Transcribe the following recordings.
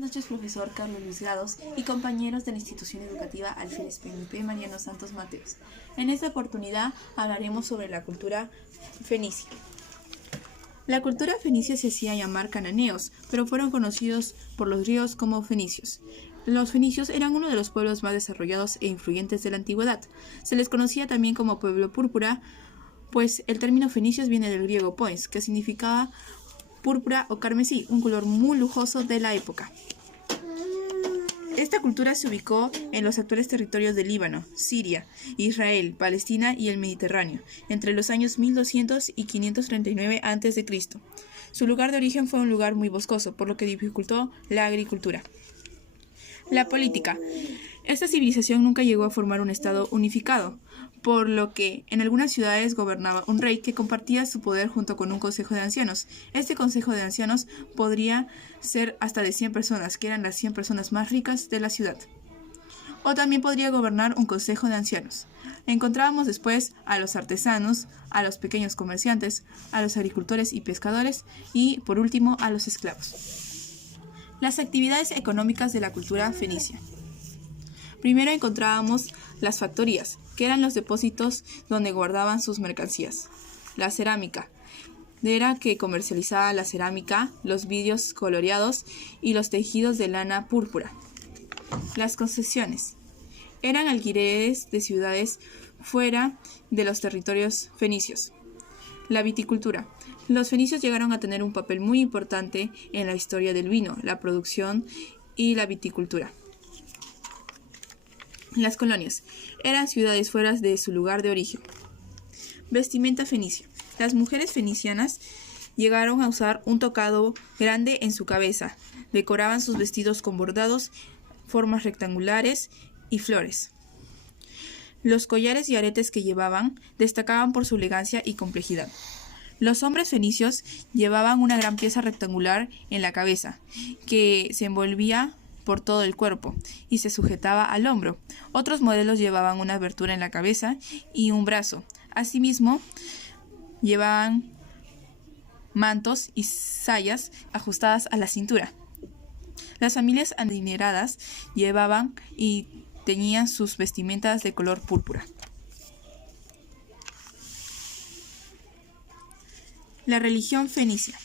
Buenas noches, profesor Carlos Luis Gados y compañeros de la institución educativa Alférez PNP Mariano Santos Mateos. En esta oportunidad hablaremos sobre la cultura fenicia. La cultura fenicia se hacía llamar cananeos, pero fueron conocidos por los griegos como fenicios. Los fenicios eran uno de los pueblos más desarrollados e influyentes de la antigüedad. Se les conocía también como pueblo púrpura, pues el término fenicios viene del griego pois, que significaba púrpura o carmesí, un color muy lujoso de la época. Esta cultura se ubicó en los actuales territorios de Líbano, Siria, Israel, Palestina y el Mediterráneo, entre los años 1200 y 539 a.C. Su lugar de origen fue un lugar muy boscoso, por lo que dificultó la agricultura. La política. Esta civilización nunca llegó a formar un estado unificado, por lo que en algunas ciudades gobernaba un rey que compartía su poder junto con un consejo de ancianos. Este consejo de ancianos podría ser hasta de 100 personas, que eran las 100 personas más ricas de la ciudad. O también podría gobernar un consejo de ancianos. Encontrábamos después a los artesanos, a los pequeños comerciantes, a los agricultores y pescadores y, por último, a los esclavos. Las actividades económicas de la cultura fenicia. Primero encontrábamos las factorías, que eran los depósitos donde guardaban sus mercancías. La cerámica, era que comercializaba la cerámica, los vidrios coloreados y los tejidos de lana púrpura. Las concesiones, eran alquileres de ciudades fuera de los territorios fenicios. La viticultura. Los fenicios llegaron a tener un papel muy importante en la historia del vino, la producción y la viticultura. Las colonias eran ciudades fuera de su lugar de origen. Vestimenta fenicia. Las mujeres fenicianas llegaron a usar un tocado grande en su cabeza. Decoraban sus vestidos con bordados, formas rectangulares y flores. Los collares y aretes que llevaban destacaban por su elegancia y complejidad. Los hombres fenicios llevaban una gran pieza rectangular en la cabeza, que se envolvía por todo el cuerpo y se sujetaba al hombro. Otros modelos llevaban una abertura en la cabeza y un brazo. Asimismo, llevaban mantos y sayas ajustadas a la cintura. Las familias adineradas llevaban y teñían sus vestimentas de color púrpura. La religión fenicia.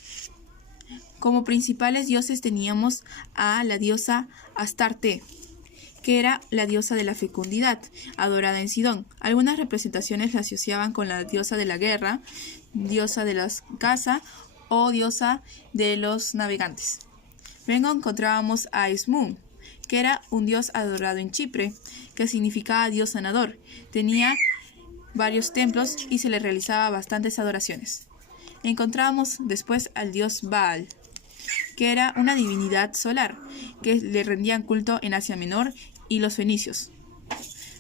Como principales dioses teníamos a la diosa Astarte, que era la diosa de la fecundidad, adorada en Sidón. Algunas representaciones la asociaban con la diosa de la guerra, diosa de la caza o diosa de los navegantes. Luego encontrábamos a Esmú, que era un dios adorado en Chipre, que significaba dios sanador. Tenía varios templos y se le realizaba bastantes adoraciones. Encontrábamos después al dios Baal, que era una divinidad solar, que le rendían culto en Asia Menor y los fenicios.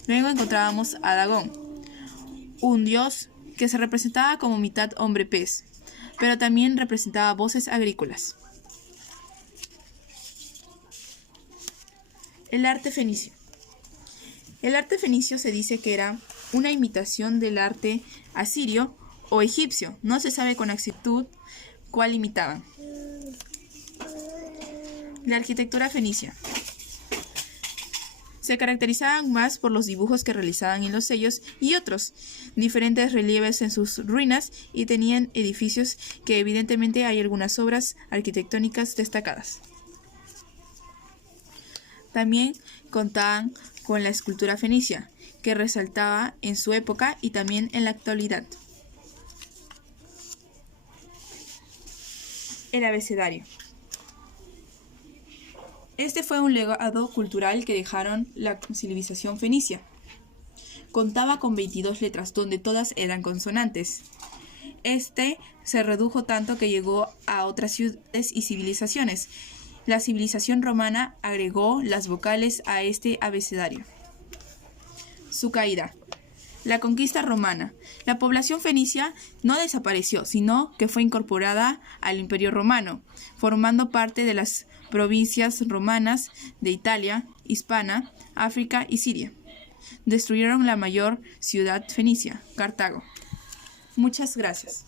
Luego encontrábamos a Dagón, un dios que se representaba como mitad hombre pez, pero también representaba voces agrícolas. El arte fenicio. El arte fenicio se dice que era una imitación del arte asirio o egipcio. No se sabe con exactitud cuál imitaban. La arquitectura fenicia. Se caracterizaban más por los dibujos que realizaban en los sellos y otros diferentes relieves en sus ruinas, y tenían edificios que evidentemente hay algunas obras arquitectónicas destacadas. También contaban con la escultura fenicia, que resaltaba en su época y también en la actualidad. El abecedario. Este fue un legado cultural que dejaron la civilización fenicia. Contaba con 22 letras, donde todas eran consonantes. Este se redujo tanto que llegó a otras ciudades y civilizaciones. La civilización romana agregó las vocales a este abecedario. Su caída. La conquista romana. La población fenicia no desapareció, sino que fue incorporada al Imperio Romano, formando parte de las provincias romanas de Italia, Hispania, África y Siria. Destruyeron la mayor ciudad fenicia, Cartago. Muchas gracias.